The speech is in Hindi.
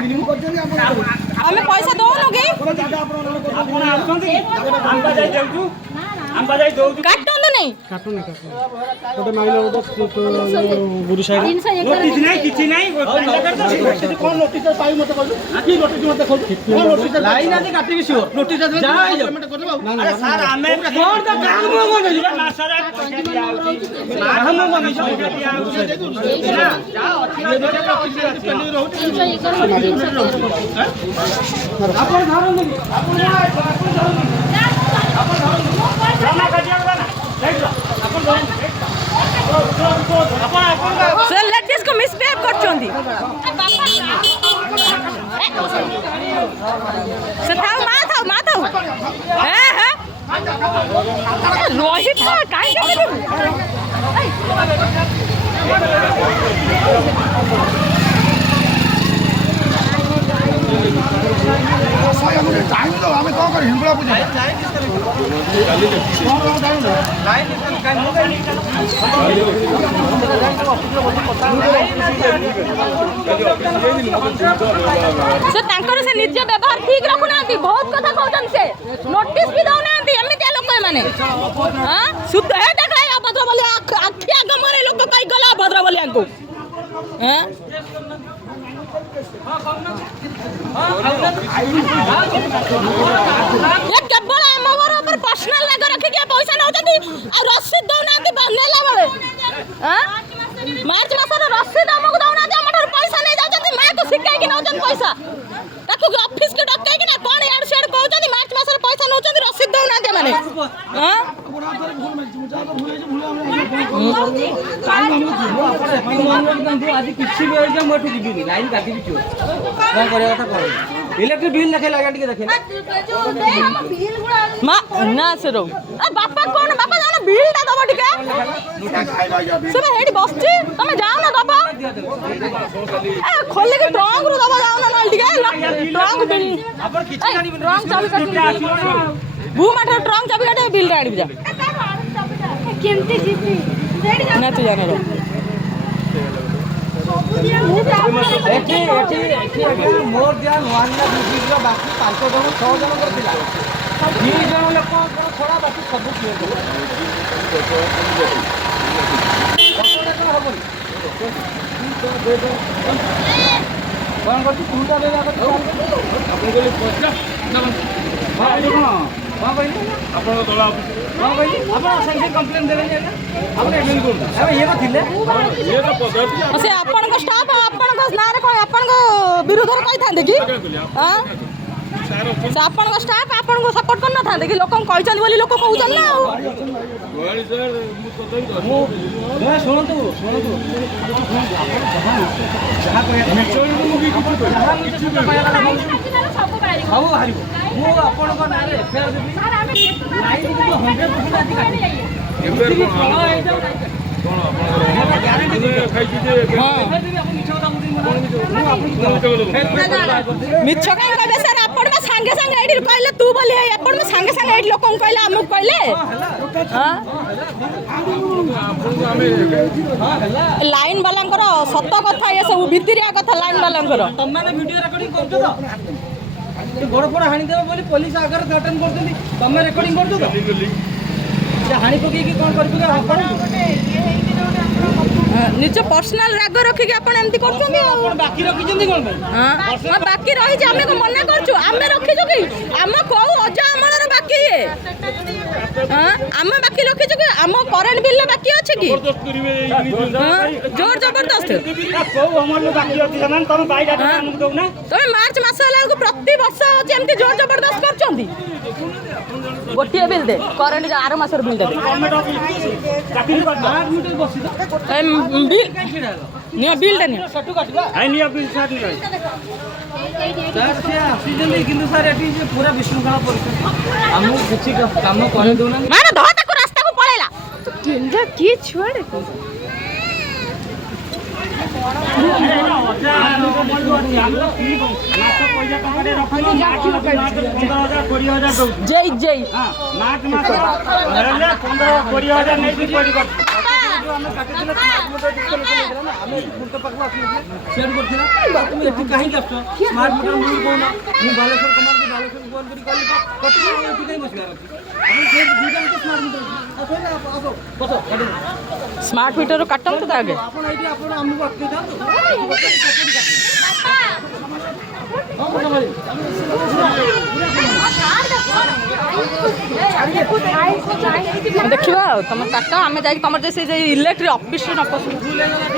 आमे पैसा दौनु कि काटନ୍ତୁ नहीं गोटे माइला गुरु साइड नोटिस नहीं किछि नहीं कोन नोटिस पाई मते कहू की नोटिस मते कहू कोन नोटिस लाइन आदि काटि भी सियो नोटिस जा पेमेंट कर देबो अरे सर हमें कोन तो काम को नहीं ना सर हम को नहीं दिया जा अच्छी पेंडिंग रहू अपन धारण नहीं अपन जमा कर दिया ना सर लेडीज को मिसबिहेव करछोंदी से मा थाउ हे रोहित काहे के टाइम दो हमें कौन कर हिंगला पूजा से तांकर से निज व्यवहार ठीक रखु नांती बहुत कथा कहउछन से नोटिस भी दउ नांती एमितिया लोक माने हां शुद्ध हे देखाय भद्र बोले आखिया गमरे लोक कई गला भद्र बोले को हां ये केवल हम घर ऊपर पर्सनल लगा रखी के पैसा नउचंदी आ रसीद दउ नांती नेला बेले हां मार्च मासर रसीद हमको दउ नांती हमर पैसा नै जाउचंदी मां को सिकाई के नउचंदी पैसा ताकू ऑफिस के डकाई के ना कोन यार शेड कहउचंदी मार्च मासर पैसा नउचंदी रसीद दउ नांती माने हां लाइन काटी इलेक्ट्रिक बिल देखे लगा देखे ना से रो बापा कौन बापा जाना बिल ता दबो टिके सब हेडी बसची तमे जाओ ना दबो ए खोले के ट्रंक रो दबो जाओ ना नल टिके ट्रंक बिल अपन किछि जानि ट्रंक चाबी काटी भू माठा ट्रंक चाबी काटे बिल आडी जा केमती जीती ना तू जाने रो मोर ध्यान 1 लाख रुपीस बाकी 500 जन 6 जन कर दिला 2 जन लोक थोड़ा बाकी सब क्लियर कौन करती तूटा देगा अपन बोले पैसा हां हां भाई अपन दला हां भाई अपन संगे कंप्लेंट देले अपन एडमिन को अबे ये तो थिले ये तो पद्धति से अपन को स्टाफ अपन को ना रे कोई अपन को विरोध रे कहि थांदे कि हां से अपन को स्टाफ अपन को सपोर्ट करना थांदे कि लोक कहि चली बोली लोक कहउछन ना गोली सर मु सुनो तो जहां करे सब हारिबो मु अपन को ना रे फेर देबी सर हम लाइन को 100% आदि काटी एबे कोन गारंटी खाइ जे हां मिछ काई कहबे सर अपन में संगे संगे एडी कहले तू बोली अपन में संगे संगे एडी लोकन कहले हम कहले हां लाइन वाला सत कथा ये सब भितरिया कथा लाइन वाला तमाने वीडियो रिकॉर्डिंग करछो तो गोड़ पर हानि देबो बोली पुलिस आगर थटन करछंती तमे रिकॉर्डिंग करछो तो जे हानि पके की कोन करबो अपन निज पर्सनल राग रखी के अपन एमती करछंती अपन बाकी रखी जंदी कोन हां बाकी रही जे हमें को मना करछु हमें रखी जो कि हम को अजा हमर बाकी है हां हम बाकी रखी जो कि हम करंट बिल बाकी अछि कि जोर जबरदस्त को हमर बाकी अछि जमान तुम बाई डाटा हमको दउ ना तुम मार्च मास वाला को प्रति वर्ष अछि एमती जोर जबरदस्त करछंती गोटिए बिल दे करंट 8 मासर बिल दे गवर्नमेंट ऑफिस चाकरी कर 8 मिनट बसी बिल निया बिल दे निया सटू काटबा हाय निया बिल साथ नहीं सर से सीजन किंतु सर एटी जे पूरा विश्वकला परिस्थिति हमहु किछि काम करे दउ ना माने धता को रास्ता को पळेला तो केंजा की छोड़े को जय जय 15,000 नहीं ଆମେ କାଟିଥିଲେ ସ୍ମାର୍ଟ ମିଟର ଡିସକନେକ୍ଟ ହେଇଥିଲା ନା ଆମେ ଖୁଣ୍ଟ ପାଖକୁ ଆସିଥିଲେ ସେଟ୍ କରିଥିଲା তুমি ଏଠି କାହିଁକି ଆସୁଛ ସ୍ମାର୍ଟ ମିଟର ମୁଁ କହୁନ ମୁଁ ବାଲେଶ୍ୱର କମାଣ୍ଡ ବାଲେଶ୍ୱର ଫୋନ୍ କରି କହିଲି କଟି ଏଠି କାହିଁ ବସିବାର ଅଛି ଆପଣ ସେ ଦୁଇଟା ମିଟର ସ୍ମାର୍ଟ ମିଟର ଆସ ବସ ସ୍ମାର୍ଟ ମିଟର କାଟନ୍ତୁ ତା ଆଗେ ଆପଣ ଏଇଠି ଆପଣ ଆମକୁ ଅଟକେଇ ଦିଅନ୍ତୁ ଦେଖିବା ଆଉ ତମେ କାଟ ଆମେ ଯାଇକି ତମର ଯେ ସେ ଇଲେକ୍ଟ୍ରି ଅଫିସରେ ନ ପଶୁ